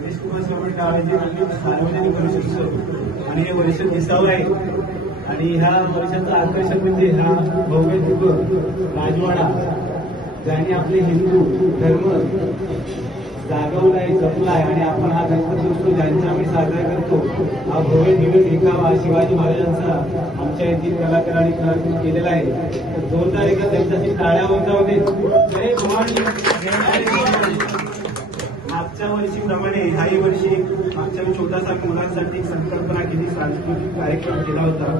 गणेश कुमार सावंत आयोजित सार्वजनिक गणेशोत्सव आणि हे वर्ष 30वे आहे आणि ह्या वर्षाचं आकर्षण म्हणजे हा भव्य दिव्य राजवाडा ज्याने आपले हिंदू धर्म जागवलाय जपलाय आणि आपण हा गणपती उत्सव ज्यांचा आम्ही साजरा करतो हा भव्य दिव्य देखावा शिवाजी महाराजांचा आमच्या येथील कलाकारांनी कलाकृती केलेला आहे. तर जोरदार एकदा त्यांच्याशी टाळ्या वाजवणे. जय भवानी. मागच्या वर्षीप्रमाणे ह्याही वर्षी मागच्या छोटासा मुलांसाठी संकल्पना केली, सांस्कृतिक कार्यक्रम केला होता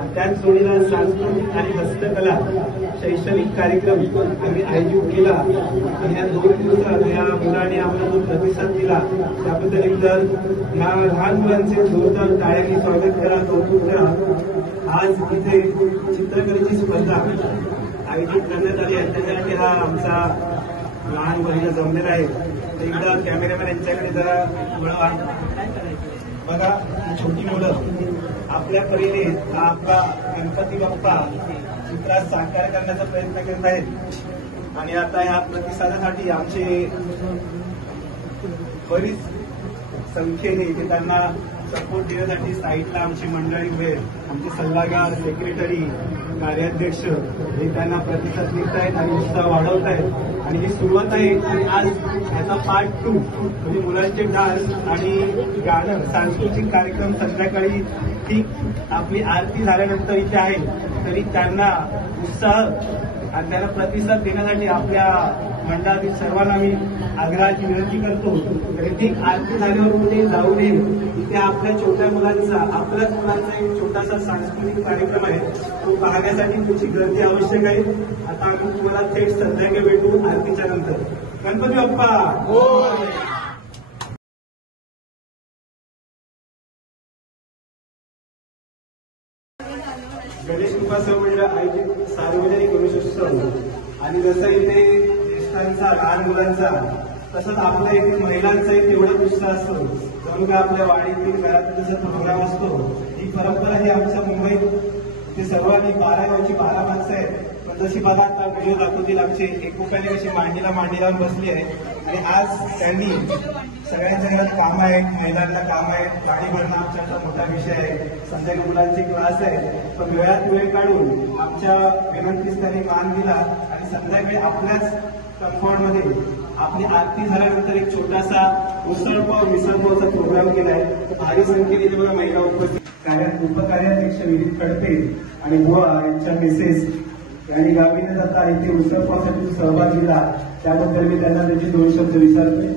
आणि त्याच जोडीला सांस्कृतिक आणि हस्तकला शैक्षणिक कार्यक्रम आम्ही आयोजित केला आणि या 2 दिवसात या मुलांनी आपला जो प्रतिसाद दिला त्याबद्दल एकदा ह्या लहान मुलांचे जोरदार टाळ्यांनी स्वागत करा, कौतुक करा. आज इथे चित्रकलेची स्पर्धा आयोजित करण्यात आली आहे त्याच्यासाठी हा आमचा लहान मुलीला जमलेला आहे. एकदा कॅमेरामॅन यांच्याकडे जरा वळवा. बघा छोटी मुलं आपल्या परीने आपला गणपती बाप्पा चित्रात साकार करण्याचा प्रयत्न करत आहेत आणि आता ह्या प्रतिसादासाठी आमचे बरीच संख्येने इथे त्यांना सपोर्ट देण्यासाठी साईडला आमची मंडळी उभे, आमचे सल्लागार, सेक्रेटरी, कार्याध्यक्ष हे त्यांना प्रतिसाद देत आहेत आणि उत्साह वाढवत आहेत आणि ही सुरुवात आहे. आज याचा पार्ट 2 म्हणजे मुलांचे डान्स आणि गाणं सांस्कृतिक कार्यक्रम संध्याकाळी ठीक आपली आरती झाल्यानंतर इथे आहे तरी त्यांना उत्साह आणि त्यांना प्रतिसाद देण्यासाठी आपल्या मंडळातील सर्वांना मी आग्रहाची विनंती करतो. तरी ठीक आरती झाल्यावर कुठे जाऊ नये. इथे आपल्या छोट्या मुलांचा आपल्याच मुलांचा एक छोटासा सांस्कृतिक कार्यक्रम आहे तो पाहण्यासाठी तुमची गर्दी आवश्यक आहे. आता आम्ही तुम्हाला थेट संध्याकाळी भेटू आरतीच्या नंतर. गणपती बाप्पा. गणेश कृपा मंडळ आयोजित सार्वजनिक गणेशोत्सव आणि जसं इथे ज्येष्ठांचा लहान मुलांचा तसंच आपल्या येथील महिलांचाही तेवढाच उत्साह असतो. जणू का आपल्या वाडीतील घरात जसा प्रोग्राम असतो ही परंपरा ही आमच्या मुंबईत ते सर्वांनी 12 गावची 12 माणसं आहेत. पण जशी बघा आता व्हिडिओ दाखवतील आमचे एकोप्याने कशी मांडीला मांडी लावून बसली आहे आणि आज त्यांनी सगळ्यांच्या घरात काम आहेत, महिलांना काम आहे, गाडी भरणं आमच्याचा मोठा विषय आहे, संध्याकाळी मुलांचे क्लास आहे. पण वेळात वेळ काढून आमच्या विनंतीस त्यांनी मान दिला आणि संध्याकाळी आपल्याच कम्फर्टमध्ये आपली आरती झाल्यानंतर एक छोटासा उसळपाव मिसळपावचा प्रोग्राम केलाय. भारी संख्येने बघा महिला उपस्थित उपकार्याध्यक्ष विनीत खडपे आणि बुवा यांच्या मिसेस यांनी गावीने जाता इथे उसळपावसाठी सहभाग दिला त्याबद्दल मी त्यांना त्याचे 2 शब्द विचारते.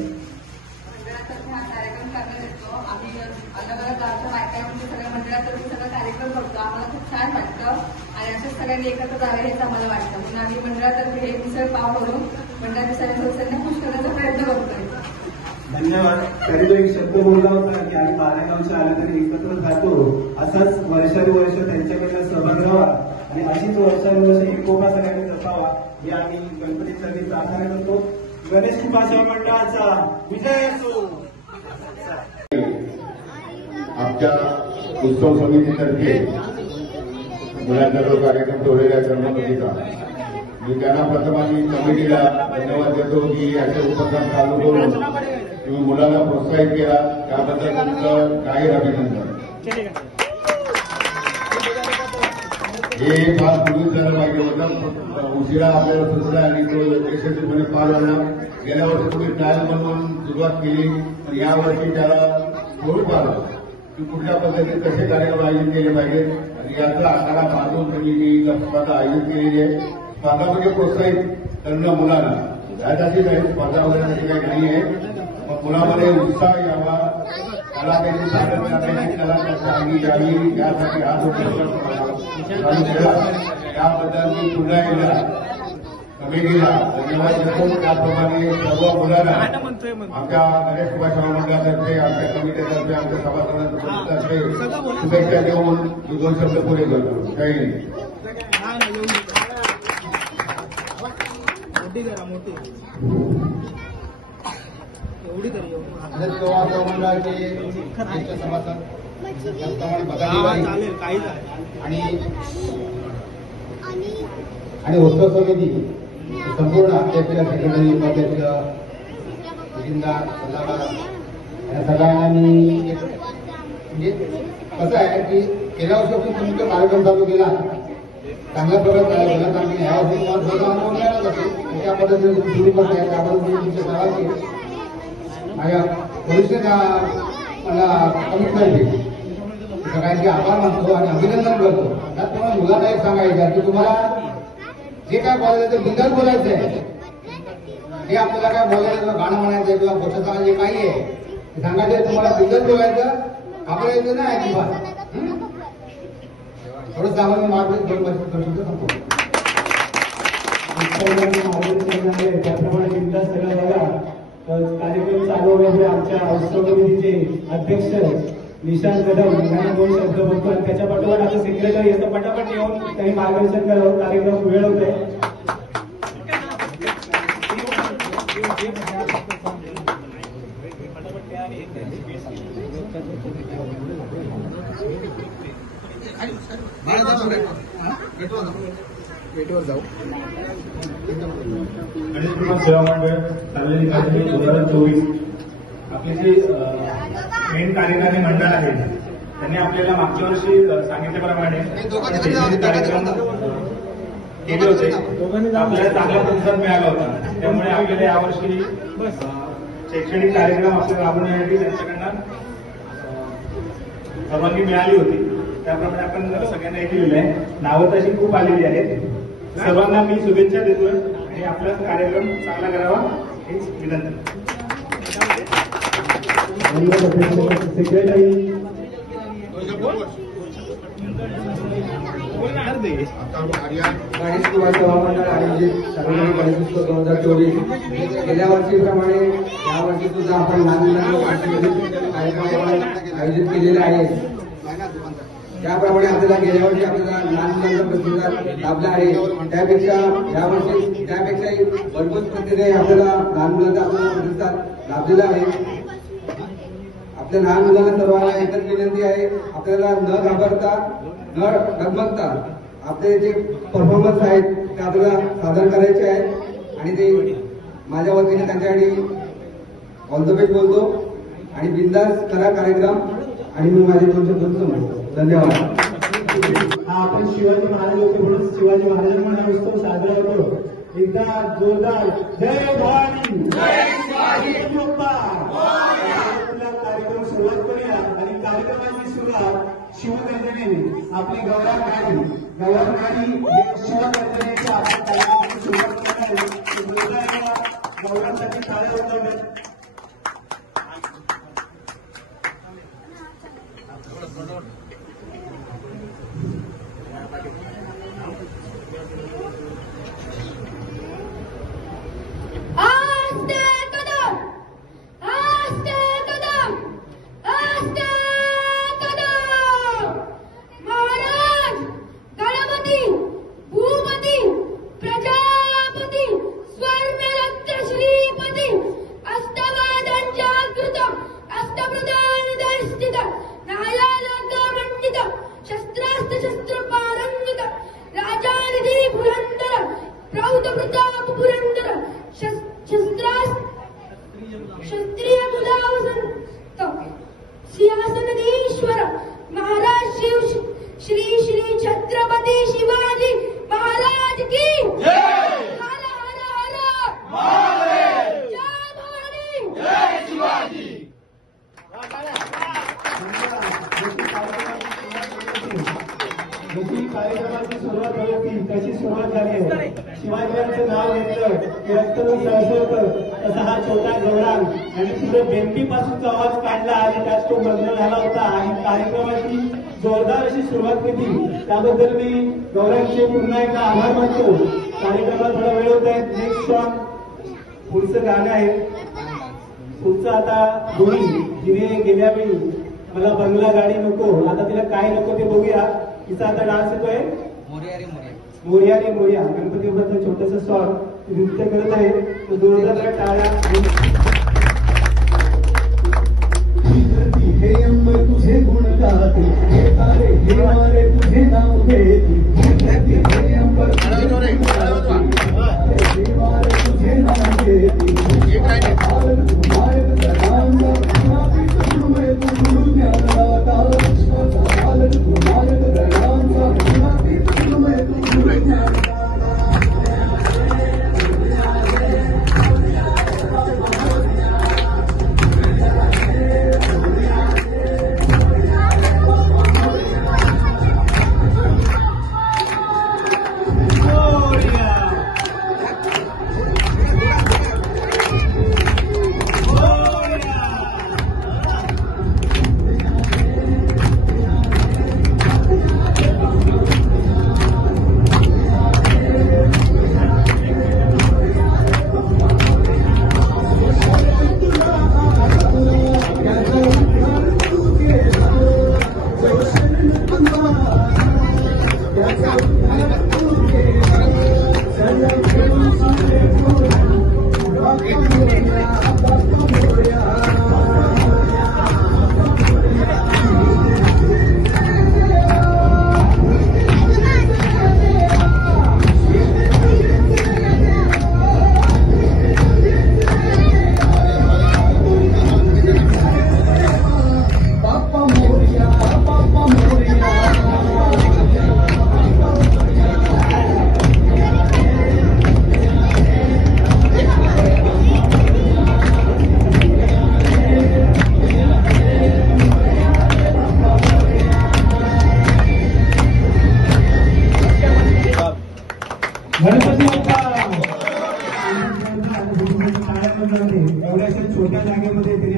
कार्यक्रम करतो आम्हाला खूप छान वाटतं आणि अशाच सगळ्यांनी एकत्र जावं हेच आम्हाला वाटतं म्हणून आम्ही मंडळातर्फे हे मिसळ पाव करून मंडळातील सदस्यांना खुश करण्याचा प्रयत्न करतोय. धन्यवाद. त्यांनी जो एक शब्द बोलला होता की आम्ही 12 गावचे आले तरी एकत्र जातो असाच वर्षानुवर्ष त्यांच्याकडे सहभाग राहावा आणि अशीच वर्षानुवर्ष एकोपा सगळ्यांनी जपावा ही आम्ही गणपतीसाठी प्रार्थना करतो. गणेश कृपा मंडळाचा विजय असो. आमच्या उत्सव समितीतर्फे मुलांचा जो कार्यक्रम ठेवलेला आहे गणपतीचा मी त्यांना प्रथम आम्ही कमिटीला धन्यवाद देतो की असे उपक्रम चालू करून तुम्ही मुलांना प्रोत्साहित केला त्याबद्दल तुमचं जाहीर अभिनंदन. हे फार पूर्वी झालं पाहिजे होतं, उशिरा आपल्याला सुचला आणि तो यशस्वीपणे पार झाला. गेल्या वर्षी तुम्ही ट्रायल म्हणून सुरुवात केली आणि यावर्षी त्याला थोडंफार की कुठल्या पद्धतीने कसे कार्यक्रम आयोजित केले पाहिजेत आणि याचा आकारा बांधून तुम्ही ही स्पर्धा आयोजित केलेली आहे. स्पर्धा म्हणजे प्रोत्साहित करणं मुलांना त्यासाठी काही स्पर्धा वगैरे काही नाही आहे. मग मुलामध्ये उत्साह यावा, त्याला काही सादर करण्याची त्याला त्याच्या अंगी यावी यासाठी हा जो चालू केला त्याबद्दल मी पुन्हा एकदा कमिटीला धन्यवाद देतो. त्याप्रमाणे सर्व मुलांना आमच्या गणेश कृपा मंडळातर्फे आमच्या कमिटीतर्फे आमच्या सभासदांतर्फे शुभेच्छा देऊन 2 शब्द पुरे करतो. जय हिंद. मंडळाचे सभासद आणि उत्सव समिती संपूर्ण अध्यक्ष, सेक्रेटरी, उपाध्यक्ष, जिल्हा सल्लागार या सगळ्यांनी म्हणजे कसं आहे की गेल्या वर्षापासून तुम्ही तो कार्यक्रम चालू केला, चांगल्या प्रकारे चालू केला, कारण की ह्या वर्षी तुम्हाला थोडा अनुभव मिळाला जातो. त्या पद्धतीने तुम्ही सुरू करताय, त्या पद्धतीने तुमच्या गावाची माझ्या भविष्यात मला कमिटमेंट दिली, सगळ्यांचे आभार मानतो आणि अभिनंदन करतो. त्यात तुम्हाला मुलांना एक सांगायचं की तुम्हाला जे काय बोलायचं ते बिंदास बोलायचं आहे. हे आपल्याला काय बोलायचं, गाणं म्हणायचं आहे किंवा गोष्ट जे काही आहे ते सांगायचं, तुम्हाला बिंदास बोलायचं, घाबरायचं नाही अजिबात. थोडं सामान्य मार्गदर्शन संपतो. त्याप्रमाणे बिंदास सगळं बघा. कार्यक्रम चालू वगैरे आमच्या उत्सव समितीचे अध्यक्ष निशांत कदम यांना 2 शब्द बोलतो आणि त्याच्या पाठोपाठ आता सेक्रेटरी याचं पटापट येऊन काही मार्गदर्शन करावं. कार्यक्रम वेळ होतोय. सेवा मंडळ चाललेली कार्यक्रम 2024 आपले जे मेन कार्यकारी मंडळ आहे त्यांनी आपल्याला मागच्या वर्षी सांगितल्याप्रमाणे कार्यक्रम केले होते. आपल्याला चांगला प्रतिसाद मिळाला होता. त्यामुळे आपल्याला यावर्षी शैक्षणिक कार्यक्रम आपल्याला राबवण्यासाठी त्यांच्याकडनं परवानगी मिळाली होती. त्याप्रमाणे आपण सगळ्यांना हे केलेलं आहे. नावं तशी खूप आलेली आहेत. सर्वांना मी शुभेच्छा देतोय आणि आपला कार्यक्रम चांगला करावा हीच विनंती. सेक्रेटरी गणेश कुमार सेवा मंडळ आयोजित सार्वजनिक गणेशोत्सव 2024 गेल्या वर्षीप्रमाणे यावर्षी सुद्धा आपण लहान मुलांना कार्यक्रम आयोजित केलेले आहे. त्याप्रमाणे आपल्याला गेल्या वर्षी आपल्याला लहान मुलांचा प्रतिसाद लाभला आहे. त्यापेक्षा यावर्षी त्यापेक्षाही भरपूर पद्धतीने आपल्याला लहान मुलांचा आपल्याला प्रतिसाद लाभलेला आहे. आपल्या लहान मुलांना सर्वांना एकच विनंती आहे, आपल्याला न घाबरता न डगमगता आपले जे परफॉर्मन्स आहेत ते आपल्याला सादर करायचे आहेत आणि ते माझ्या वतीने त्यांच्यासाठी ऑल द बेस्ट बोलतो आणि बिंदास करा कार्यक्रम आणि मी माझे 2 शब्द समजतो. धन्यवाद. आपण शिवाजी महाराज होते म्हणून शिवाजी महाराजांना उत्सव साजरा होतो. एकदा जोरदार जय भवानी जय शिवाजी कार्यक्रम सुरुवात करूया आणि कार्यक्रमाची सुरुवात शिवगर्जनेने आपली गौरव गाडी शिवगर्जनेच्या आपण कार्यक्रमाची सुरुवात करणार आहे. गौरवासाठी टाळ्या वाजवल्या. सिंहासनेश्वर महाराज श्री श्री छत्रपती शिवाजी महाराज की जय. हर हर हर महादेव. जय भवानी जय शिवाजी. जशी कार्यक्रमाची सुरुवात होती तशी सुरुवात झाली आहे. शिवाजीयांचं नाव घेतलं की रक्त सळसळतं. तसा हा छोटा गौरांग आणि सुद्धा बेंबीपासूनचा आवाज काढला आणि त्यात तो बंद झाला होता आणि कार्यक्रमाची जोरदार अशी सुरुवात केली. त्याबद्दल मी गौरांगचे पुन्हा एकदा आभार मानतो. कार्यक्रमाला थोडा वेळ होत आहे. नेक्स्ट सॉन्ग पुढचं गाणं आहे. पुढचं आता दोन्ही जिने गेल्या वेळी मला बंगला गाडी नको, आता तिला काय नको ते बघूया. तिचा आता डान्स येतोय मोर्या रे मोर्या. गणपतीबद्दल छोटस सॉन्ग नृत्य करत आहे. तो जोरदार टाळ्या. हे अंबर तुझे गुण गाते, हे तारे हे वारे तुझे नाव घेते. हे अंबर तुझे गुण गाते, हे वारे तुझे नाव घेते.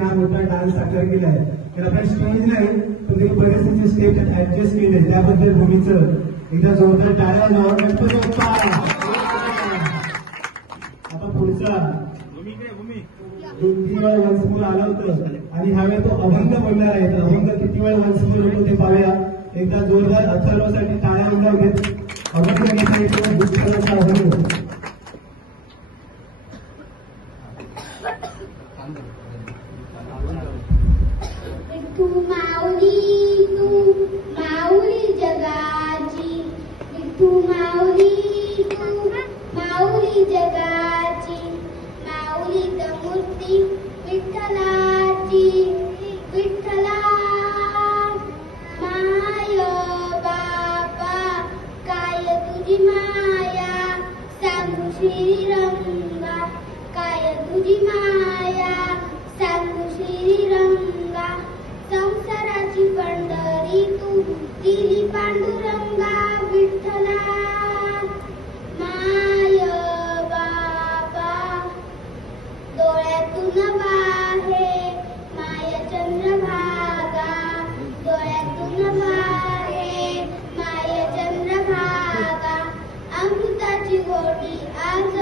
हा मोठा डान्स साकार केला आहे. तर आपण स्टेज नाही पण एक परिस्थिती स्टेज ऍडजस्ट केले त्याबद्दल भूमीचं एकदा जोरदार टाळ्या लावा. गणपती बाप्पा. आता पुढचा 2-3 वेळा वंशमूळ आला होतं आणि ह्यावेळी तो अभंग बोलणार आहे. तर अभंग किती वेळा वंशमूळ होतो ते पाहूया. एकदा जोरदार अथर्वसाठी टाळ्या उडवलेत. अभंग घेण्यासाठी दुसऱ्याचा अभंग. तू माऊली जगाची, तू माऊली जगाची, माऊली तर मूर्ती विठ्ठलाची, विठ्ठला माय बाबा काय तुझी माया, सांगू श्रीरंगा काय तुझी माया, सांगू श्रीरंगा, संसाराची पंढरी तू दिली पांडुरंगा, विठ्ठला माय बाबा डोळ्यातून वाहे माय चंद्रभागा, डोळ्यातून वाहे माय चंद्रभागा, अमृताची गोडी आज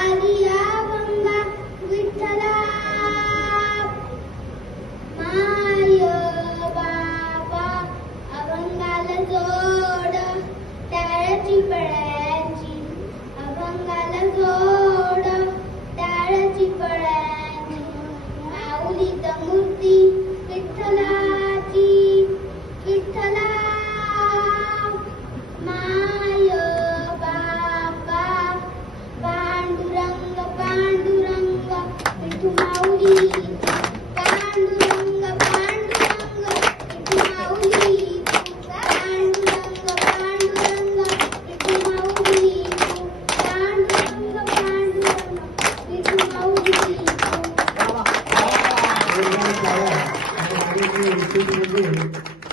आली अभंगा, विठ्ठला माय बाबा अभंगाला जोड टाळ्याची पळ्यांची, अभंगाला जोड टाळ्याची पळ्यांची, माऊली तर मूर्ती विठ्ठलाची, विठ्ठला माय बाबा पांडुरंग पांडुरंग विठू माऊली, पांडुरंग पांडुरंग विठू माऊली, पांडुरंग पांडुरंग विठू माऊली, पांडुरंग पांडुरंग विठू माऊली.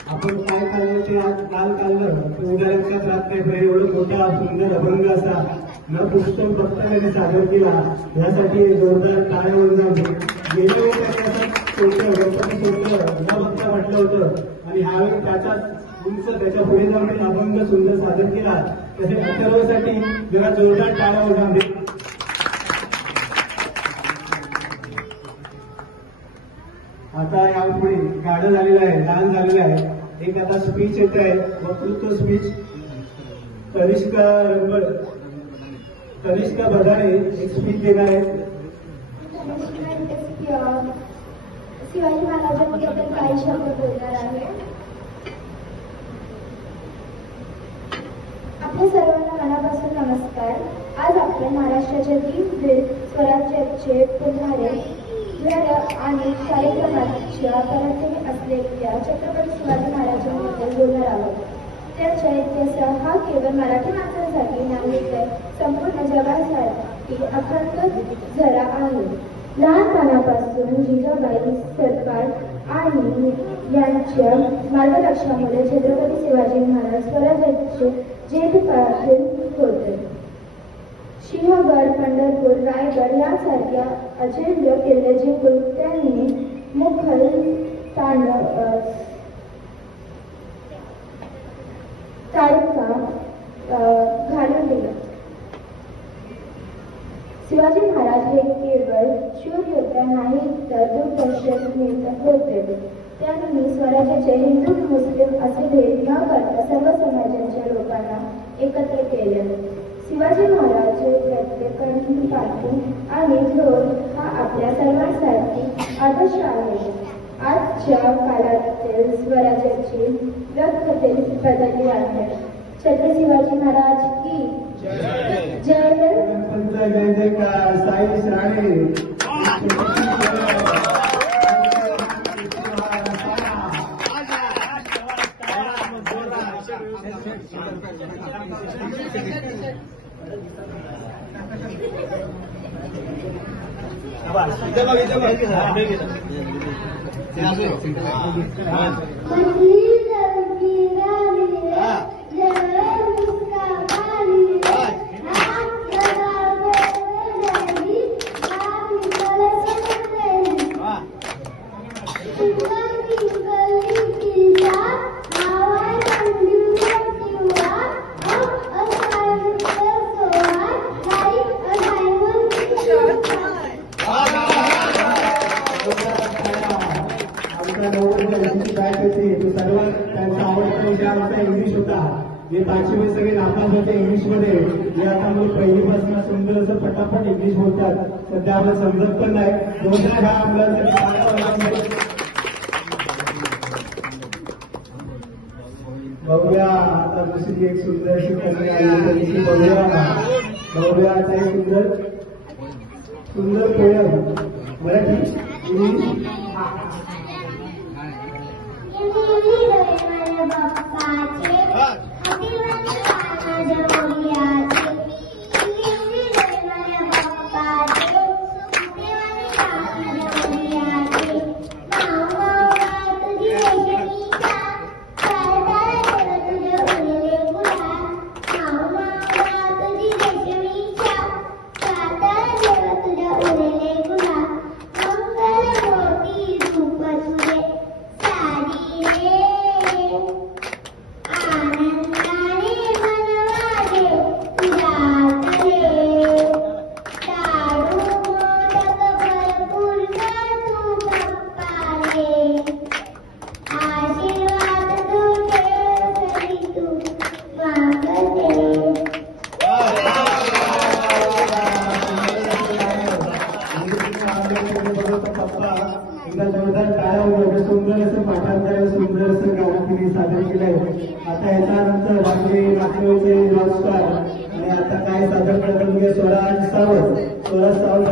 आपण काय काढलं ते आज काल काढलं तर उद्या लक्षात राहत नाही. पण एवढं मोठा सुंदर अभंग असा न पुस्तक बघताना सादर केला यासाठी जोरदार टाळ्या वाजवून गेल्या वेळी त्याचं सोडलं गणपती सोडलं न बघता म्हटलं होतं आणि ह्यावेळी त्याचा उंच त्याच्या पुढे जाऊन अभंग सुंदर सादर केला. तसे अथर्वसाठी जरा जोरदार टाळ्या वाजवून दे. आता यापुढे गाणं झालेलं आहे, डान्स झालेला आहे. एक आता स्पीच येत आहे, वक्तृत्व स्पीच. तनिष्का बदाणे एक स्पीच देणार आहेत. शिवाजी महाराजांबद्दल काही शब्द बोलणार आहे. आपल्या सर्वांना मनापासून नमस्कार. आज आपण महाराष्ट्राच्या तीन स्वराज्याचे पुढारे आणि कार्यक्रमाच्या पराक्रमी असलेल्या छत्रपती शिवाजी महाराजांबद्दल बोलणार आहोत. त्यांच्या इतिहास हा केवळ मराठी माणसांसाठी नाही तर संपूर्ण जगासाठी अखंड झरा आहे. लहानपणापासून जिजाबाई सरकार आणि यांच्या मार्गदर्शनामुळे छत्रपती शिवाजी महाराज स्वराज्याचे जेठपाटील होते. सिंहगड, पंढरपूर, रायगड यांसारख्या अजिंक्य किल्ले जिंकून त्यांनी मुघल तारका घालून दिला. शिवाजी महाराज हे केवळ शूरयोद्धा नाही तर दूरदर्शक होते. त्यांनी स्वराज्याचे हिंदू मुस्लिम असे भेद न करता सर्व समाजाच्या लोकांना एकत्र केले. शिवाजी महाराज प्रत्येकापासून आणि ध्रुव हा आपल्या सर्वांसाठी आदर्श आहे. आजच्या काळातील स्वराज्याची व्यक्तते बदलली आहे. छत्रपती शिवाजी महाराज की जय. जय जयकार. साई श्राणे इंग्लिश होता. हे 5वी सगळे नापास होते इंग्लिशमध्ये. हे आता मग पहिलीपासून सुंदर असं पटापट इंग्लिश बोलतात. सध्या आपल्याला समजत पण नाही. दोनदा ह्या मुलांसाठी बघूया. आता दुसरी एक सुंदर अशी कन्या आली. बघूया आता एक सुंदर सुंदर पोयम मराठी इंग्लिश. सुंदर असं पाठांतर सुंदर असं गाणं सादर केलंय. आता याच्यानंतर आपले मागचे नमस्कार आणि आता काय सादर करतात स्वराज सावंत. स्वराज सावंत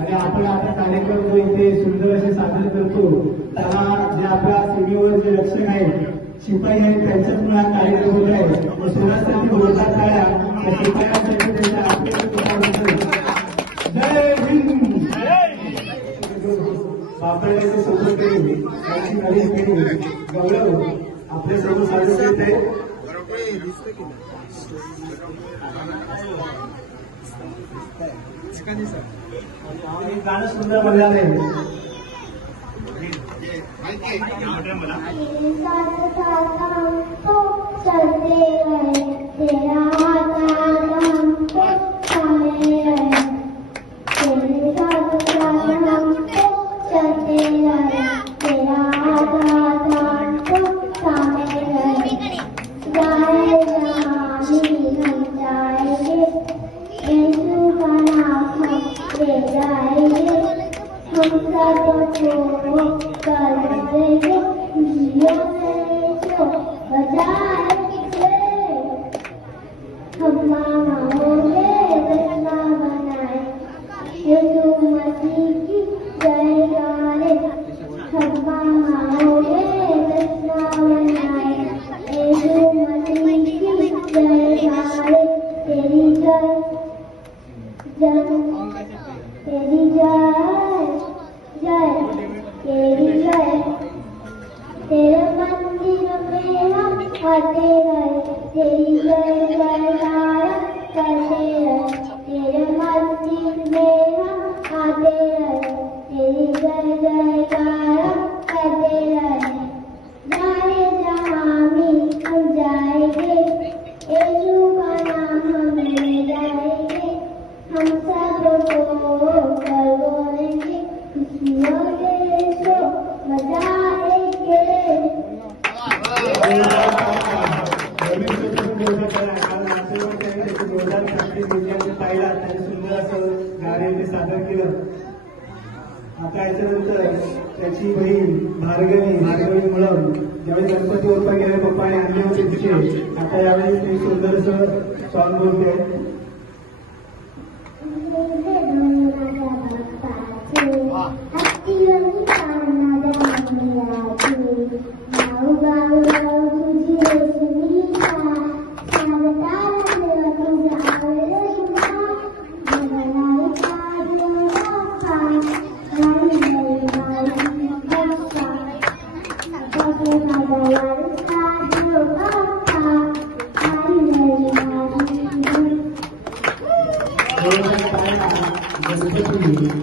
आणि आपण आता कार्यक्रम जो इथे सुंदर असे सादर करतो त्याला जे आपल्या सीमेवर जे रक्षक आहेत शिपाई आहेत त्यांच्यातून हा कार्यक्रम होत आहे. सुरासाठी जोरदार टाळ्या त्या शिपायांसाठी त्यांच्या जय हिंद. बापड्याचे सोबत केली त्यांची नवीन पिढी गौरव आपले सर्व सादर करते. गाणं सुंदर म्हणल्याने जय मारे तेरी जय जय तेरी जय जय तेरी जय तेरे मंदिर में हम आते हैं तेरी जय जयकार करते हैं तेरे मंदिर में हम आते हैं तेरी जय जयकार करते हैं जाए जहाँ भी हम जाएंगे यीशु का नाम हम ले जाएंगे हम सबको कर बोलेंगे खुशियों से यीशु बजाएंगे पाहिला त्याने सुंदर असं गाणे सादर केलं. आता याच्यानंतर त्याची बहीण भार्गवी म्हणून ज्यावेळी गणपती ओळखा गेले पप्पाने आणले होते तिथे, आता यावेळी ते सुंदर असं सॉन्ग बोलते.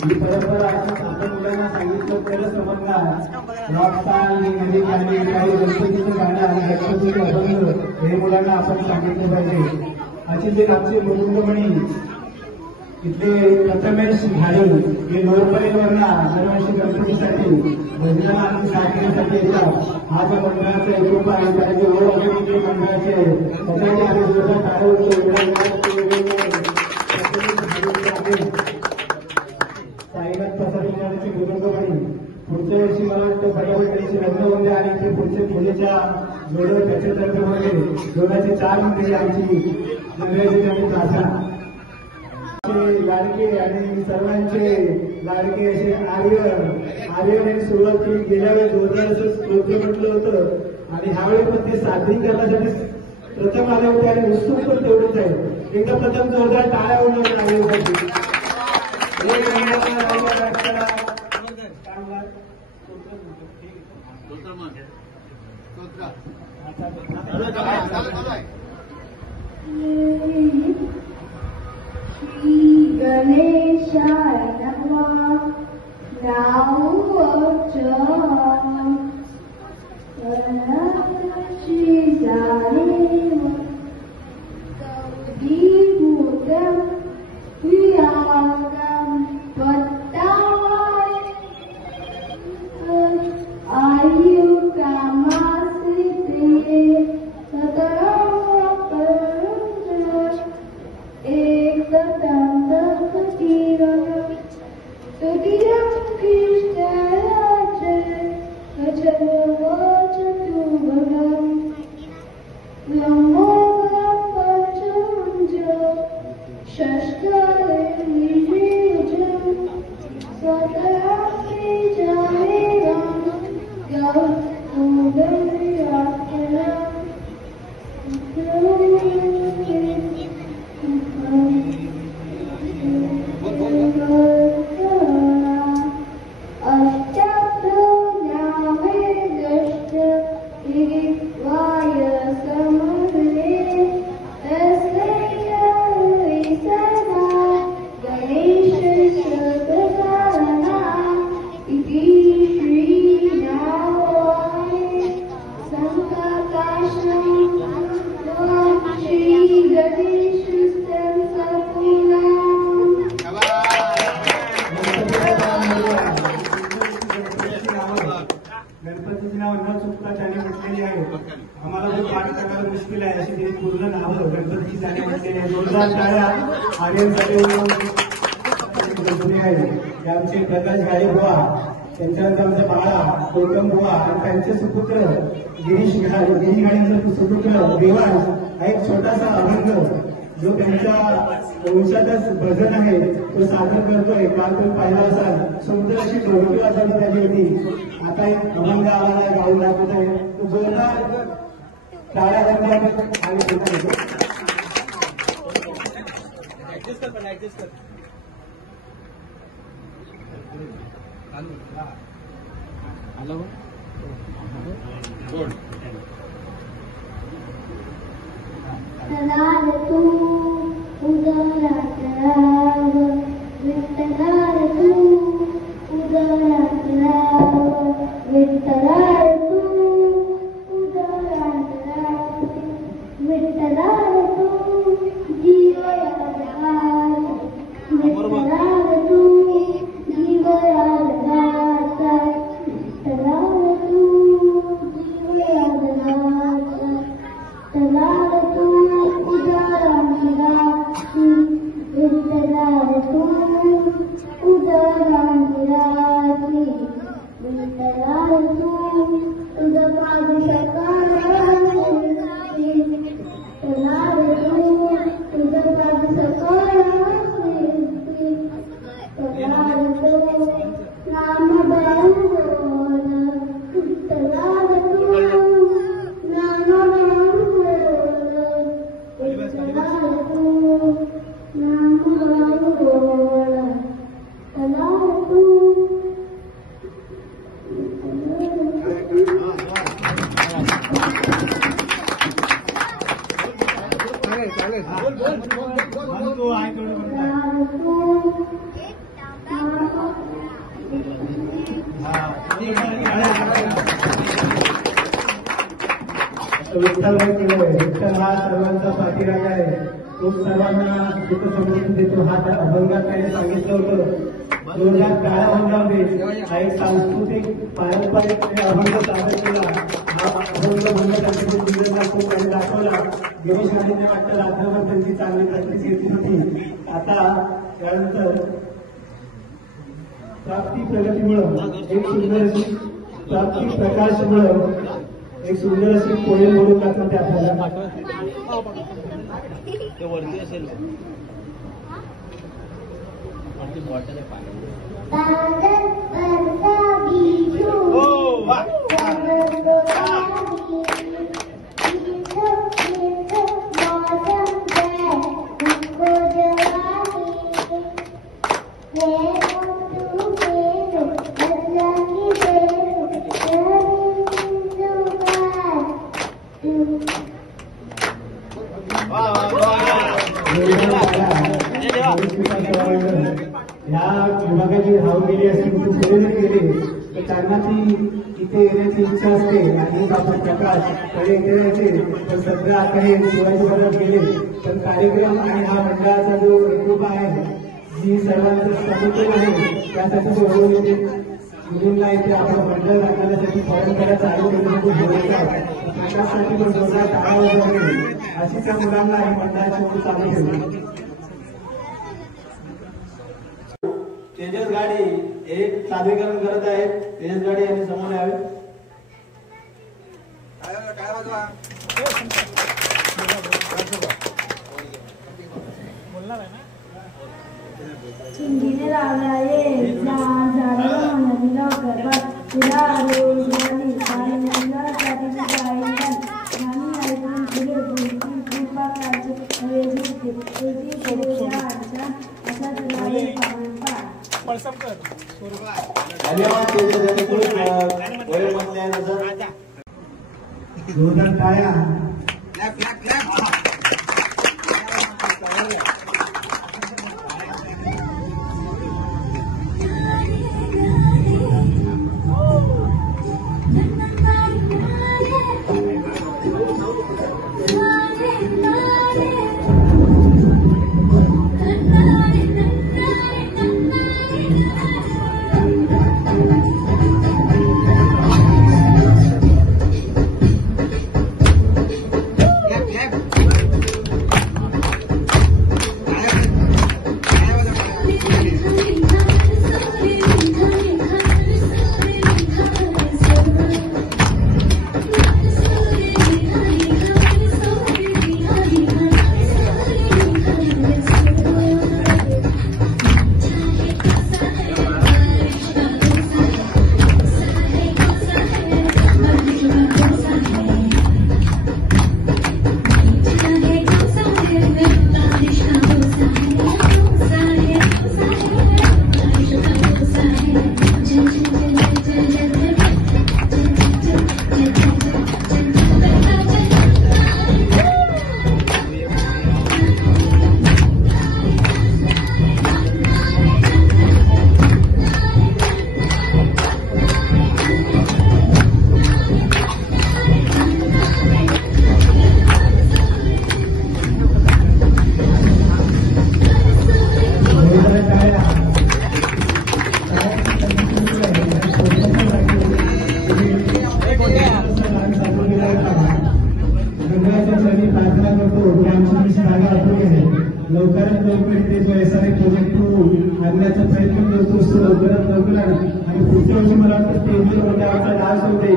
ही परंपरा आपण मुलांना सांगितलं तरच समजणार. रॉकस्टार इंग्रजी गाणी काही गणपतीचं गाणं आणि गणपतीचं अभंग हे मुलांना आपण सांगितलं पाहिजे. अशीच एक आमचे मुकुंदमणी इथले प्रथमेश घाडे हे नोरपरेवरला दरवर्षी गणपतीसाठी भजनं आणि साधनेसाठी येतात. हा जो मंडळाचा एक आहे त्याचे ओळख मंडळाचे आहे त्याच्यामध्ये आम्ही जोरदार साईनाथ पसरविण्याची मृदंगमणी. पुढच्या वर्षी मला वाटतं बऱ्यापैकी लग्न होते आणि ते पुढच्या मुलीच्या जोडवर त्याच्या तर्फेमध्ये 2004 मध्ये आमची मंडळाची प्रार्थना. लाडके आणि सर्वांचे लाडके असे आर्यने सुरुवात केली. गेल्या वेळेस 2000 असं स्तोत्र म्हटलं होतं आणि ह्यावेळी पण ते सादरीकरणासाठी प्रथम आले होते आणि उत्सुक पण तेवढेच आहे. एकदा प्रथम जोरदार टाळ्या होणार आर्यसाठी. Ganesha Namah Naucham Shizareva Gaudibhudam Vyagam Pattai Ayukamasite Sataram Eksatam Sutiram Krishnaraja Vajanavachatubhagam Lamogam Pachamja Shashtarim Nijijam Sataram Nijameram Gaudam Vyakaram गणपतीची नाव न चुकता त्याने म्हटलेली आहे. आम्हाला ते पाठ करायला मुश्किल आहे अशी त्याची पूर्ण नावं गणपतीची त्याने म्हटलेली आहे. जोरदार टाळ्या आर्यनसाठी आहे. आमचे प्रकाश गाडे बुवा, त्यांच्यानंतर आमचा बाळा गौतम बुवा आणि त्यांचे सुपुत्र गिरीश गाडींचा सुपुत्र देवास हा एक छोटासा अभंग जो त्यांच्या वंशातच भजन आहे तो सादर करतोय. काल तो पाहिला असाल सुंदर अशी ढोलकी वाजवली त्याची होती. आता एक अभंग आवाज गाऊन दाखवत आहे तो जोरदार टाळ्या वाजवून आणि चला रे तू उदरात राव, विठ्ठला रे तू उदरात राव, विठ्ठला रे तू उदरात राव, विठ्ठला रे तू जीवयात राव, विठ्ठला रे तू जीवयात राव, विठ्ठला रे तू जीवयात राव, चला रे तू उदरात राव, विठ्ठला रे तू उदरात राव, विठ्ठला रे तू तुझं पाद सकाळी, चला रे तू तुझं पाद सकाळी, चला रे तू नाम बोल, चला रे तू नाम बोल, चला रे तू नाम बोल, चला रे तू. तू आहे तेवढं म्हणताय. विठ्ठल विठ्ठल हा सर्वांचा पाठीराखा आहे. तो सर्वांना सुख समृद्धी देतो. हा अभंगात त्याने सांगितलं होतं. जोरदार टाळ्या वाजवून हा एक सांस्कृतिक पारंपरिक अभंग सादर केला. हा अभंग म्हणण्यासाठी दिलेला खूप त्यांनी दाखवला. गिरीश राणीने वाटतं रात्रभर त्यांची चांगली प्रॅक्टिस घेतली होती. आता त्यानंतर प्राप्ती प्रगतीमुळं एक सुंदर अशी प्राप्ती प्रकाशमुळं एक सुंदर अशी पोएम बोलून दाखवते आपल्याला. ते वरती असेल ह्या विभागाची धाव केली असेल प्रेरित केली तर त्यांना ती इथे येण्याची इच्छा असते. आणि आपण प्रकाश कडे इथे यायचे तर सध्या आता हे शिवाजी महाराज गेले तर कार्यक्रम आणि हा मंडळाचा जो ग्रुप आहे जी सर्वांचं समुद्र आहे त्यासाठी बोलवून येते. मुलींना इथे आपलं मंडळ दाखवण्यासाठी परंपरा चालू करण्यासाठी प्रकाशासाठी पण जोरदार टाळा वगैरे अशी त्या मुलांना हे मंडळाची चालू ठेवली. तेजस गाडी एक सादरीकरण करत आहेत. तेजस गाडी यांनी समोर यावे. चिंधीने लावलाये झाडाला नदीला गर्भात तिला रोज झाली पाण्याला साठी जाईन आणि ऐकून फुले फुलती कृपा काळजी हवेची होती केलेल्या आरच्या असा तुला धन्यवाद तेजस यांनी खूप वय म्हटले आहे तसं. जोरदार टाळ्या. लवकरात लवकर ते जो SRA प्रोजेक्ट आणण्याचा प्रयत्न करतो असतो लवकरात लवकर आणि पुढच्या वर्षी मला वाटतं स्टेजवर आपला डान्स होते.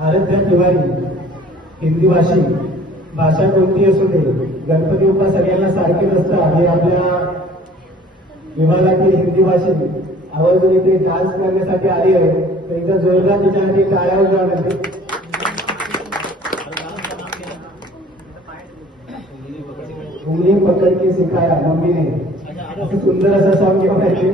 आराध्या तिवारी हिंदी भाषिक भाषा कोणती असू दे गणपती बाप्पा सगळ्यांना सारखेच असतात हे आपल्या विभागातील हिंदी भाषिक आवर्जून इथे डान्स करण्यासाठी आली आहे. तर एकदा जोरदार तिच्यासाठी टाळ्या वाजवा. उंगली पकड के सिखाया मम्मी ने असं सुंदर असा सॉन्ग घेऊन यायचे.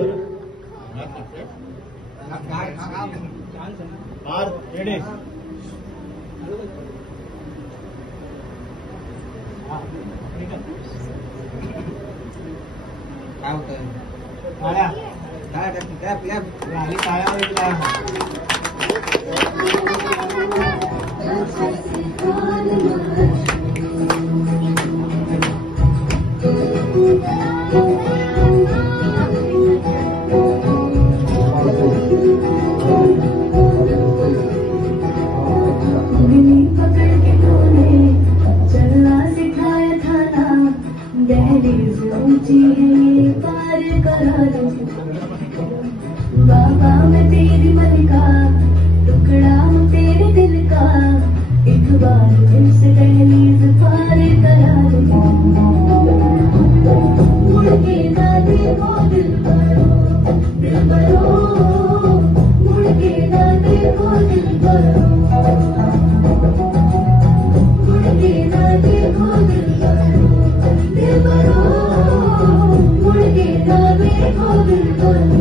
बाबा मैं तेरी मलिका टुकड़ा हूँ तेरे दिल का एक बार दिल से दहलीज पार करा दे मुड़ के ना देखो दिल भरो मुड़ के ना देखो दिल भरो मुड़ के ना देखो दिल भरो मुड़ के ना देखो दिल भरो.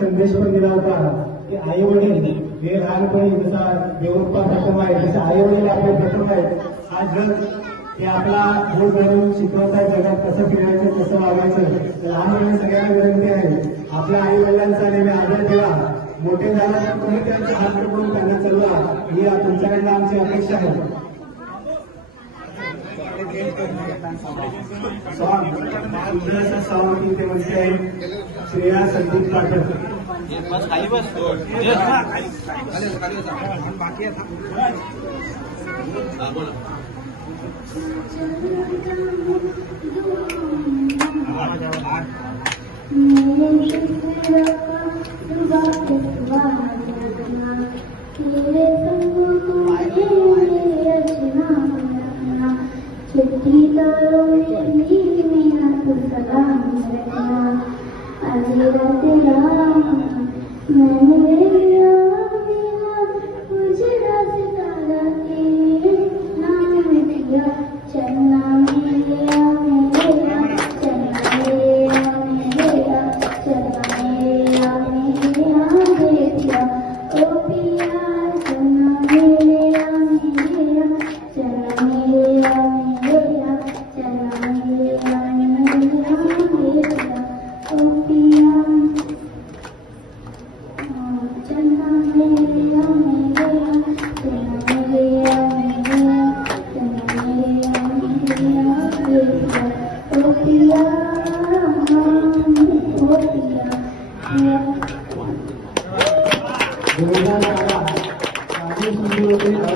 संदेश पण दिला होता की आई वडील हे लहानपणी जसा देवरूपा प्रथम आहे जसं आई वडील आपले प्रथम आहेत. आज जग हे आपला बोट धरून शिकवतात जगात कसं फिरायचं कसं वागायचं. लहान सगळ्यांना विनंती आहे आपल्या आई वडिलांचा नेहमी आदर ठेवा. मोठे झाला तर तुम्ही त्यांचे हात पकडून त्यांना चालवा ही तुमच्याकडनं आमची अपेक्षा आहे. सॉन्ग इथे म्हणते श्रेया संदीप पाठक.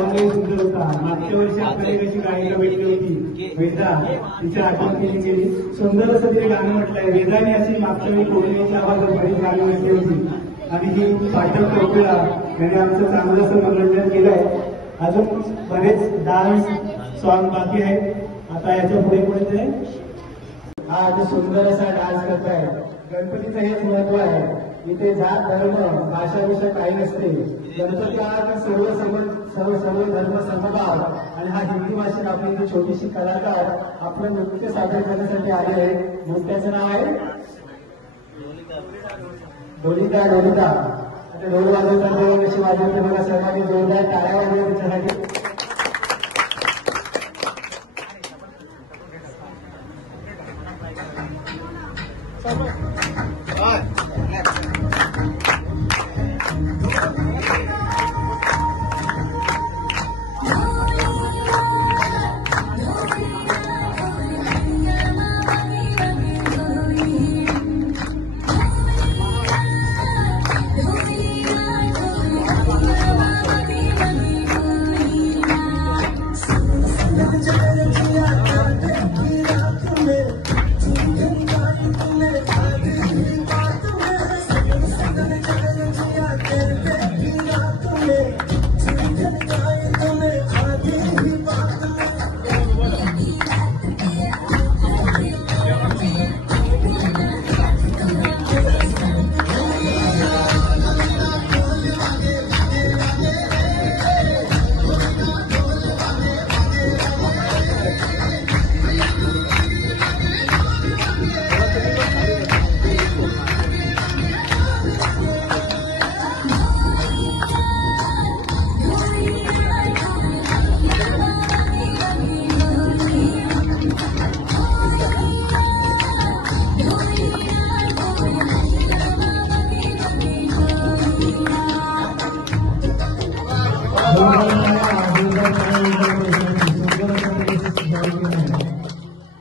मागच्या वर्षी आपल्याला कशी गायिका भेटली होती वेदा, तिच्या आठवण केली गेली. सुंदर असं तिने गाणं म्हटलंय. वेदाने अशी मागच्या वेळी कोकणीच्या आवाजात बरीच गाणी म्हटली होती आणि ही पाठक चौकीला याने आमचं चांगलं असं मनोरंजन केलंय. अजून बरेच डान्स सॉन्ग बाकी आहेत. आता याच्या पुढे पुढे ते हा आता सुंदर असा डान्स करताय. गणपतीचं हेच महत्व आहे. इथे जात धर्म भाषा विषय काही नसते. गणपती हा सर्व धर्म समभाव. आणि हा हिंदी भाषेत आपली इथे छोटीशी कलाकार आपलं नृत्य सादर करण्यासाठी आले आहे. नृत्याचं नाव आहे डोलिका. आता ढोल वाजवताना कशी वाजवते मला सर्वांनी जोरदार टाळ्या वाजवल्या त्याच्यासाठी.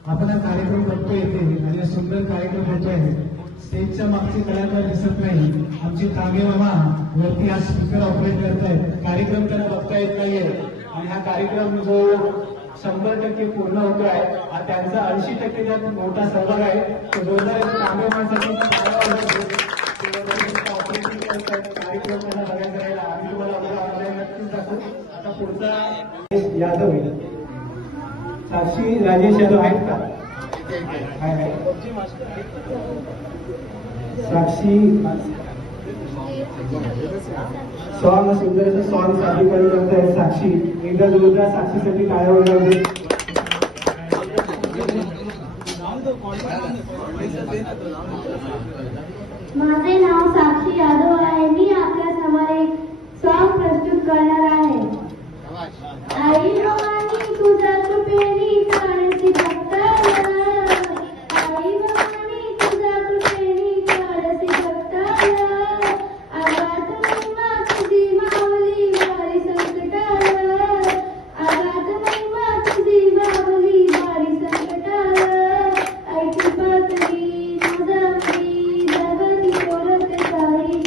आपण हा कार्यक्रम बघतोय इथे आणि सुंदर कार्यक्रम होतोय. स्टेजच्या मागचे कलाकार दिसत नाही. आमचे तांबे मामा वरती हा स्पीकर ऑपरेट करतायत. कार्यक्रम त्यांना बघता येत नाहीये आणि हा कार्यक्रम जो 100% पूर्ण होतोय त्यांचा 80% त्यात मोठा सहभाग आहे. तो जोरदार तांबे माणसाची ऑपरेटिंग करतायत. कार्यक्रम त्यांना बघायला राहिला. आम्ही तुम्हाला नक्कीच दाखवू. आता पुढचा यादव साक्षी राजेश यादव आहेत का? साक्षी सॉन्ग सुंदर असं सॉन्ग सादरीकरण करत आहे. साक्षी एकदा जोरदार साक्षीसाठी काय होणार. माझे नाव साक्षी यादव आहे. मी आपल्या समोर एक सॉन्ग प्रस्तुत करणार आहे. आई भवानी तुझ्या कृपेनी काढती भक्त. आई भवानी तुझ्या कृपेनी काढती भक्त. आगात महिमा तुझी माऊली वारी संकटाळ. आगात महिमा तुझी माऊली वारी संकटाळ. ऐकी पातळी तुझा मी जगती कोरते सारी.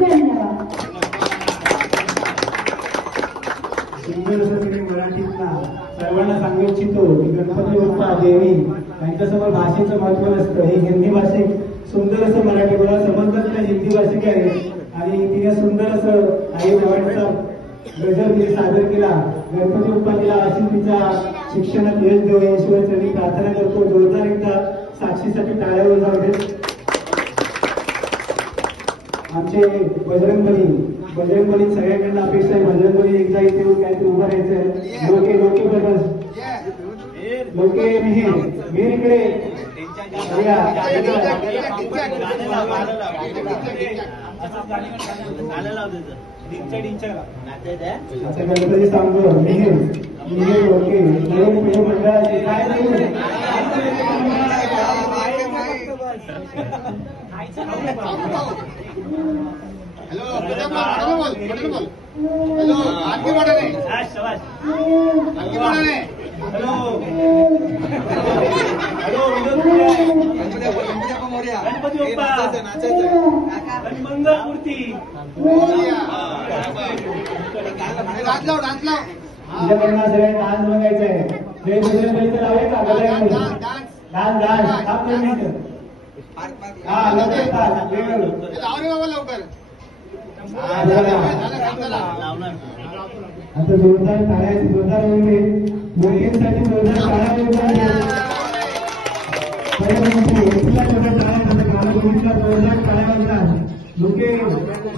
धन्यवाद. सुंदर असं मी मराठीतला सर्वांना सांगू इच्छितो की गणपती बाप्पा देवी यांच्यासमोर भाषेचं महत्व नसतं. हे हिंदी भाषिक सुंदर असं मराठी बोला समजतात ना हिंदी भाषिक आहे आणि तिने सुंदर असं आई बाबांचा गजर तिने सादर केला. गणपती बाप्पा तिला अशी तिच्या शिक्षणात यश देऊ ईश्वरचरणी प्रार्थना करतो. जोरदार एकदा साक्षीसाठी टाळ्यावर जाऊ दे. आमचे बजरंगबली सगळ्यांकडनं अपेक्षा आहे. बजरंगबली एकदा इथे येऊन काहीतरी उभं राहायचंय. लोके बदल लोके मी इकडे आता गणपती सांगतो मिहीर लोके नवीन पिढी मंडळाचे काय हॅलो आणखी वाटत नाही आणखी वाटत नाही. गणपती बाप्पा मंगलमूर्ती डान्स लाव डान्स लाव. तुझ्याकडनं सगळ्यांनी डान्स बघायचा आहे. जय बजरंगबली तर लावायचा डान्स डान्स हा लवकर बाबा लवकर. आता जोरदार टाळ्या जोरदार होईल. मोठ्यांसाठी जोरदार टाळ्या जोरदार टाळ्या म्हणतात लोके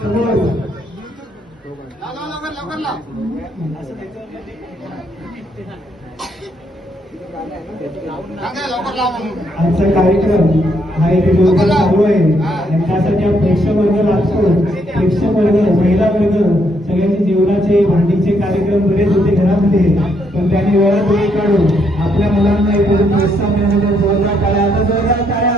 समोर लवकर लाव. आमचा कार्यक्रम हा एक जोरदार चालू आहे आणि त्यासाठी प्रेक्षक वर्ग लागतो. प्रेक्षक वर्ग महिला वर्ग सगळ्यांचे जेवणाचे भांडीचे कार्यक्रम बरेच होते घरामध्ये पण त्यांनी वेळात वेळ काढून आपल्या मुलांना इकडून प्रोत्साहन देण्यासाठी जोरदार टाळ्या. आता जोरदार टाळ्या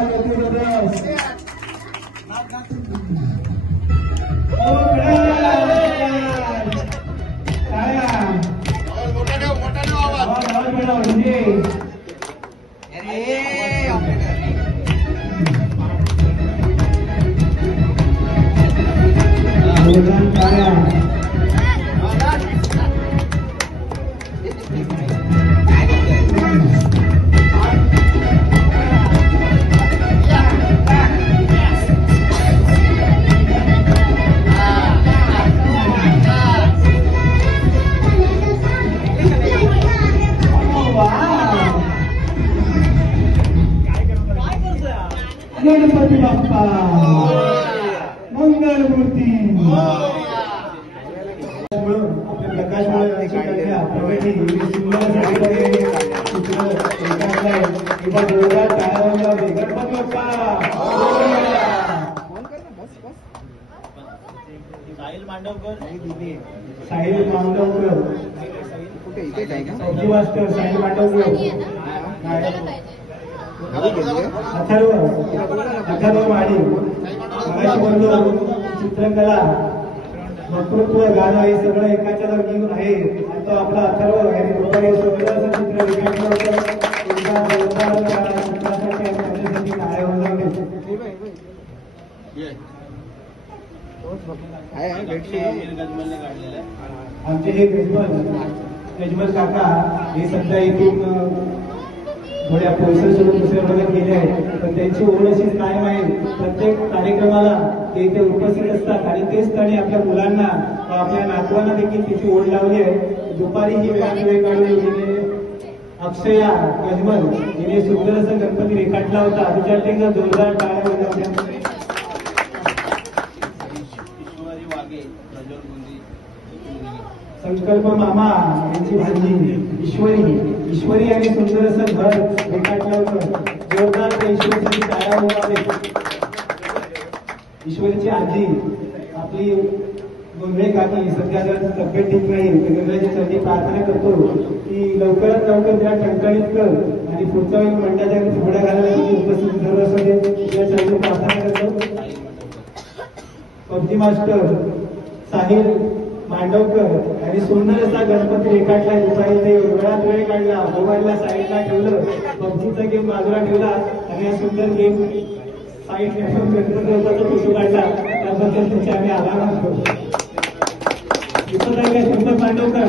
गणपती बाप्पा मंगलमूर्ती. आपल्या प्रकाश जोरदार टाळ्या गणपती बाप्पा. साहिल मांडवकर सब्जी मास्टर साहिल मांडवकर अथर्व माडी मगाशी बोललो चित्रकला वक्तृत्व गाणं हे सगळं एकाच्या जागी घेऊन आहे आणि तो आपला अथर्व यांनी दुपारी सुंदर चित्र रेखाटलं होतं. चित्रासाठी टाळ्या वाजवले. आमचे हे गजमल काका हे सध्या इथून थोड्या पैसे सोडून दुसऱ्या भागात गेले आहेत पण त्यांची ओढ अशीच कायम आहे. प्रत्येक कार्यक्रमाला ते इथे उपस्थित असतात आणि तेच त्यांनी आपल्या मुलांना आपल्या नातवांना देखील त्याची ओढ लावली आहे. दुपारी ही वेळ काढून अक्षया गजमल हिने सुंदर असं गणपती रेखाटला होता. तुझ्या एकदा जोरदार टाळ्या वाजवल्या. संकल्प मामा यांची भाजी ईश्वरी यांनी सुंदर असं घर रेखाटलं होतं. जोरदार त्या ईश्वरीची टाळ्या वाजवल्या. ईश्वरीची आजी आपली गोंधळे काकी सध्या जर तब्येत ठीक नाही तर गंगाच्या चरणी प्रार्थना करतो की लवकरात लवकर तिला टणटणीत कर आणि पुढचा वेळी मंडळाच्या घोड्या घालायला उपस्थित सर्व असते तिच्या चरणी प्रार्थना करतो. पबजी मास्टर साहिल मांडवकर आणि सुंदर असा गणपती रेखाटला. दुपारी ते वेळात वेळ काढला. मोबाईलला साईडला ठेवलं. पबजीचा गेम बाजूला ठेवला आणि हा सुंदर गेम साईड गणपती फोटो काढला. त्याबद्दल त्याचे आम्ही आभार मानतो. दिसत आहे का सुंदर पांडवकर?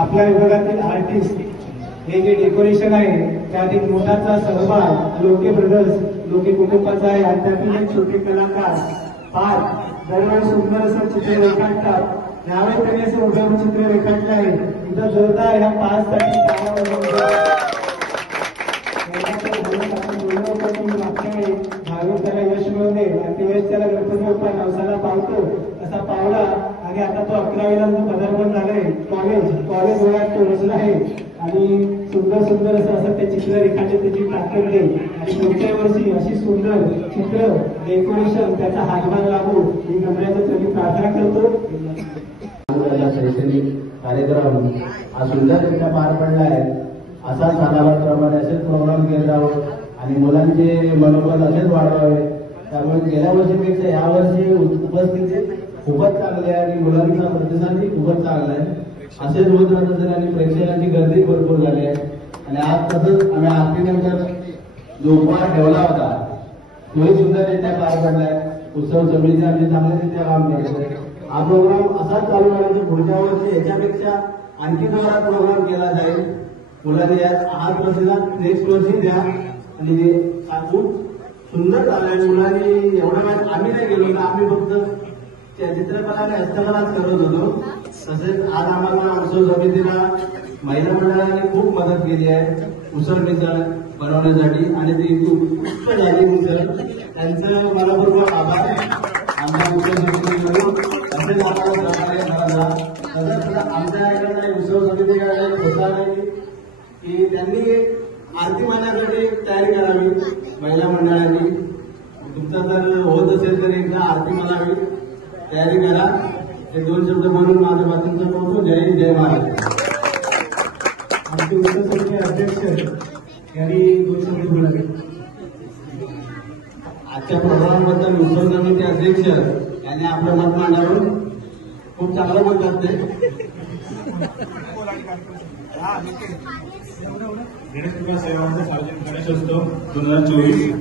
आपल्या विभागातील आर्टिस्ट हे जे डेकोरेशन आहे त्यात एक मोठाचा सहभाग लोके ब्रदर्स लोके कुटुंबाचा आहे आणि त्यातील एक छोटे कलाकार फार दरवेळेस सुंदर असं चित्र रेखाटतात. यावेळी त्यांनी असं उभं चित्र रेखाटलं आहे. इथं जोरदार ह्या 5 साठी भाविक त्याला यश मिळून देईल आणि त्यावेळेस त्याला गणपती बाप्पा नवसाला पावतो असा पावला आणि आता तो 11वीला पदार्पण झालंय. कॉलेज वयात तो रचला आहे आणि सुंदर असं ते चित्र रेखाटले त्याची ताकद देईल आणि पुढच्या वर्षी अशी सुंदर चित्र डेकोरेशन त्याचा हातभार लागू ही गमण्याचं त्यांनी प्रार्थना करतो. शैक्षणिक कार्यक्रम हा सुंदररित्या पार पडला आहे. असाच सालाबादप्रमाणे असेच प्रोग्राम घेत राहावं आणि मुलांचे मनोबल असेच वाढवावे. त्यामुळे गेल्या वर्षीपेक्षा यावर्षी उपस्थिती खूपच चांगली आहे आणि मुलांचा प्रतिसादही खूपच चांगला आहे. असेच होत राहत असेल आणि प्रेक्षकांची गर्दी भरपूर झाली आहे. आणि आज तसंच आम्ही आरतीनंतर जो उपहार ठेवला होता तोही सुंदररित्या पार पडलाय. उत्सव समिती आम्ही चांगल्यारित्या काम करतोय. हा प्रोग्राम असाच चालू राहिला तर पुढच्या वर्षी याच्यापेक्षा आणखी जोरात प्रोग्राम केला जाईल. मुलांनी हा प्रतिसाद नेक्स्ट वर्षी द्या आणि खूप सुंदर चाललंय. मुलांनी एवढा वेळ आम्ही नाही गेलो ना, आम्ही फक्त चित्रकला आणि हस्तकलाच करत होतो. तसेच आज आम्हाला उत्सव समितीला महिला मंडळाने खूप मदत केली आहे उसळ मिसळ बनवण्यासाठी आणि ती खूप झाली मिसळ. त्यांचं मनापूर्वक आभार. आमच्या उत्सव समितीकडून असेच आम्हाला सहकार्य करायला. तसंच आमच्या इकडे उत्सव समितीकडे प्रोत्साहन आहे की त्यांनी आरती मानासाठी तयारी करावी. महिला मंडळांनी तुमचं जर होत असेल तर एकदा आरती मानावी तयारी करा. हे 2 शब्द बोलून माझं वाचन संपवतो. जय हिंद जय महाराष्ट्र. आमचे उत्सव समिती अध्यक्ष यांनी 2 शब्द बोलावे. आजच्या प्रोग्रामबद्दल उत्सव समिती अध्यक्ष यांनी आपलं मत मांडावं. खूप चांगलं मत करते. गणेश कृपा सेवांचा सार्वजनिक गणेशोत्सव 2024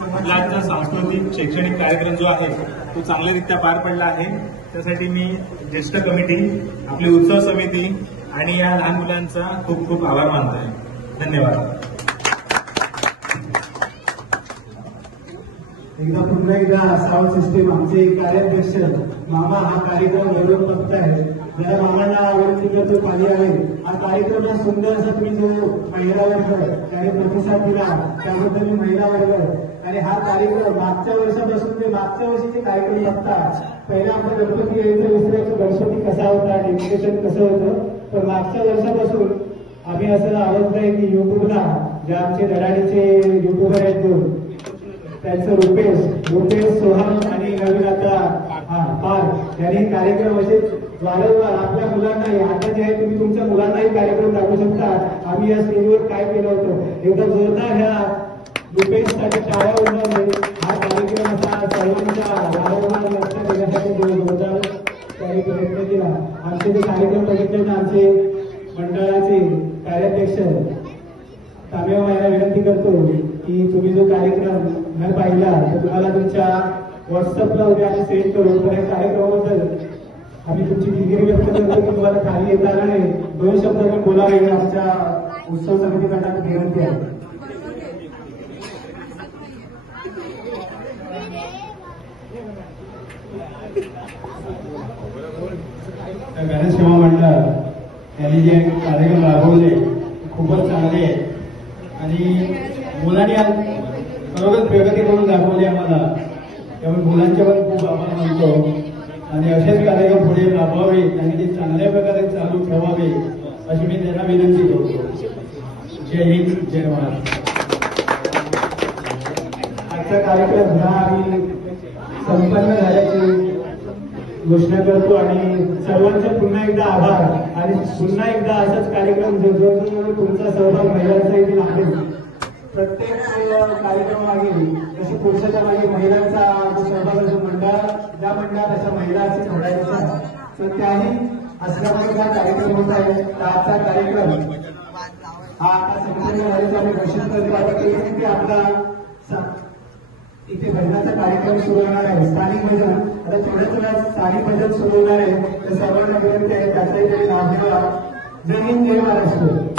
मुलांचा सांस्कृतिक शैक्षणिक कार्यक्रम जो आहे तो चांगल्यारित्या पार पडला आहे. त्यासाठी मी ज्येष्ठ कमिटी, आपली उत्सव समिती आणि या लहान मुलांचा खूप खूप आभार मानतो आहे. धन्यवाद. पुन्हा साऊंड सिस्टीम आमचे कार्याध्यक्ष मामा हा कार्यक्रम घडवून बघताय. जरा मामांना आवडती पाणी आहे. हा कार्यक्रम सुंदर असा तुम्ही जो महिला वर्ग त्याने प्रतिसाद दिला त्याबद्दल मी महिला वर्ग आणि हा कार्यक्रम मागच्या वर्षापासून ते मागच्या वर्षीचे कार्यक्रम बघता. पहिला आपला गणपती यायचं विसरायचं गणपती कसा होता डेकोरेशन कसं होतं. पण मागच्या वर्षापासून आम्ही असं आवडतंय की युट्यूबला जे आमचे धडाडीचे युट्यूबर आहेत 2 त्यांचं रुपेश सोहम आणि नवीन आता पार यांनी कार्यक्रम असे वारंवार आपल्या मुलांनाही आता जे आहे तुम्ही तुमच्या मुलांनाही कार्यक्रम दाखवू शकता. आम्ही या स्टेजवर काय केलं होतं एकदा जोरदार ह्या रुपेशसाठी टाळ्या उडवणे. हा कार्यक्रम असा सर्वांच्या वारंवार लक्ष देण्यासाठी जोरदार त्यांनी प्रयत्न केला. आमचे जे कार्यक्रम बघितले ना आमचे मंडळाचे कार्याध्यक्ष तामेवा यांना विनंती करतो की तुम्ही जो कार्यक्रम न पाहिला तर तुम्हाला तुमच्या व्हॉट्सअपला उद्या आम्ही सेंड करू. पण या कार्यक्रमाबद्दल आम्ही तुमची दिलगिरी व्यक्त करतो की तुम्हाला खाली येताना नाही 2 शब्द मी बोलावे आमच्या उत्सव समितीकडनं विनंती आहे. गणेश सेवा मंडळ यांनी जे कार्यक्रम राबवले खूपच चांगले आहे आणि मुलांनी आज खरोखर प्रगती करून दाखवली आम्हाला. त्यामुळे मुलांचे पण खूप आभार मानतो आणि असेच कार्यक्रम पुढे राबवावे आणि ते चांगल्या प्रकारे चालू ठेवावे अशी मी त्यांना विनंती करतो. जय हिंद जय महाराष्ट्र. आजचा कार्यक्रम हा आम्ही संपन्न झाल्याची घोषणा करतो आणि सर्वांचे पुन्हा एकदा आभार आणि पुन्हा एकदा असाच कार्यक्रम जो तुमचा सहभाग महिलांचा येथील आहे. प्रत्येक कार्यक्रमामागे जसे पुरुषाच्या मागे महिलांचा सहभाग असतो मंडळ ज्या मंडळात अशा महिला असे घडायचा तर त्याही असल्यामुळे हा कार्यक्रम होत आहे. आजचा कार्यक्रम हा आता संपूर्ण वारीचा आम्ही घोषित करतो आहे की आपला इथे भजनाचा कार्यक्रम सुरू होणार आहे. स्थानिक भजन आता थोड्याच वेळात स्थानिक भजन सुरू होणार आहे. तर सर्वांना विनंती आहे त्याचंही तरी नाव घ्यावा. जय हिंद जय महाराष्ट्र.